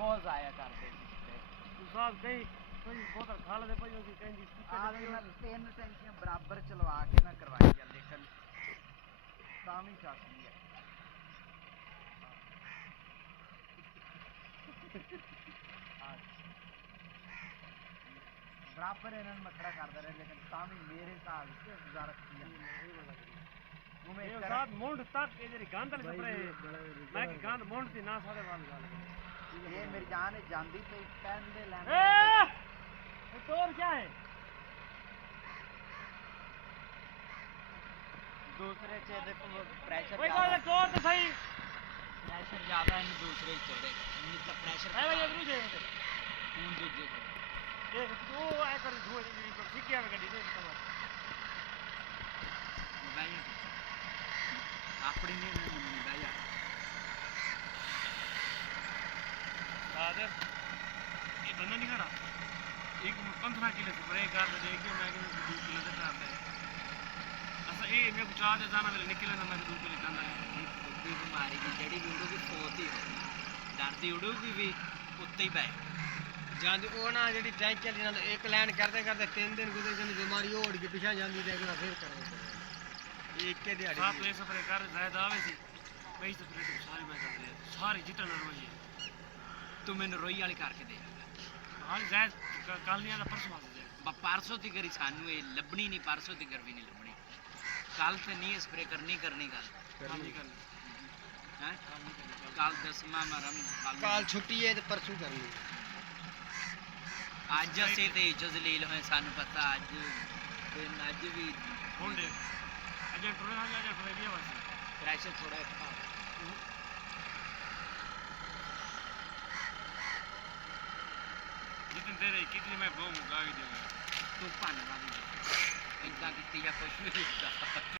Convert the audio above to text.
बहुत ज़ाया करते साहब कहीं कोई बोतल खा लेते भाई होगी कहीं मैं 3 टैंकियां बराबर चलवा के मैं करवाई है लेकिन तामी चाहती है बराबर इन्होंने मथड़ा करता रहे लेकिन तामी मेरे हिसाब से गुजारा की साहब मुंड तक ये जरी गंद वाली स्प्रे मैं कि गंद मुंड दी ना सारे वाल गल ये मेरी जान है जांदी पे पेन दे लेने ए तोर क्या है दूसरे चेहरे पे प्रेशर कोई कोई तोर तो सही प्रेशर ज्यादा है दूसरे चोड़े मतलब प्रेशर है भाई इधर जे कौन दूसरे ये तू ऐ कर धो सीखिया में गड्डी दे तमाम भाई अपनी नहीं भाई दादा ये बंदा नहीं खड़ा एक 15 किलो से बड़े कार दे के मैं 2 किलो से कर दे अच्छा ये मैं कुछ आज जाना वाले निकले ना मैं 2 किलो जाना है कोई बीमारी की जड़ी भी उड़ोगी फोत ही डरती उड़ोगी भी उत्ते ही पाए ਜਾਂਦੀ ਉਹ ਨਾ ਜਿਹੜੀ ਟੈਂਕ ਵਾਲੀ ਨਾਲ ਇੱਕ ਲਾਈਨ ਕਰਦੇ ਕਰਦੇ 3 ਦਿਨ ਗੁਜ਼ਰ ਜਾਂਦੀ ਬਿਮਾਰੀ ਉਹ ਉੜ ਕੇ ਪਿਛਾ ਜਾਂਦੀ ਤੇ ਅਗਲਾ ਫੇਰ ਕਰੇ ਇੱਕ ਕੇ ਦਿਹਾੜੀ ਸਾਥ ਇਹ ਸਫਰੇ ਕਰ ਜ਼ਾਇਦ ਆਵੇ ਸੀ ਕਈ ਸਫਰੇ ਤੇ ਸਾਰੇ ਮੈਂ ਕਰਦੇ ਸਾਰੇ ਜਿੱਤਣ ਰੋਈ ਤੂੰ ਮੈਨੂੰ ਰੋਈ ਵਾਲੀ ਕਰਕੇ ਦੇ ਹਾਂ ਜ਼ਾਇਦ ਕੱਲ ਨਹੀਂ ਆਦਾ ਪਰਸੋਂ ਆ ਜਾਏ ਪਰਸੋਂ ਦੀ ਕਰੀ ਸਾਨੂੰ ਇਹ ਲੱਭਣੀ ਨਹੀਂ ਪਰਸੋਂ ਦੀ ਕਰ ਵੀ ਨਹੀਂ ਲੱਭਣੀ ਕੱਲ ਤੇ ਨਹੀਂ ਸਪਰੇ ਕਰਨੀ ਗੱਲ ਨਹੀਂ ਕਰਨੀ ਹੈ ਕੱਲ 10ਵਾਂ ਮਰਮ ਕੱਲ ਛੁੱਟੀ ਹੈ ਤੇ ਪਰਸੋਂ ਕਰਨੀ ਅੱਜ ਅਸੀਂ ਤੇ ਜਜ਼ਲੀਲ ਹੋਏ ਸਾਨੂੰ ਪਤਾ ਅੱਜ ਦਿਨ ਅੱਜ ਵੀ ਹੁੰਦੇ ਅਜੇ ਟੋਲੇ ਹਾਂ ਜਾਂ ਟੋਲੇ ਵੀ ਆਵਾਜ਼ ਪ੍ਰੈਸ਼ਰ ਥੋੜਾ ਹੈ ਜਿੱਦਨ ਤੇਰੇ ਕਿਤੇ ਮੈਂ ਬਹੁਤ ਮੁਕਾ ਕੇ ਦੇਵਾਂਗਾ ਤੂੰ ਭੰਨ ਵਾਲੀ ਇਦਾਂ ਕੀਤੀ ਜਾਂ ਕੁਛ ਵੀ ਨਹੀਂ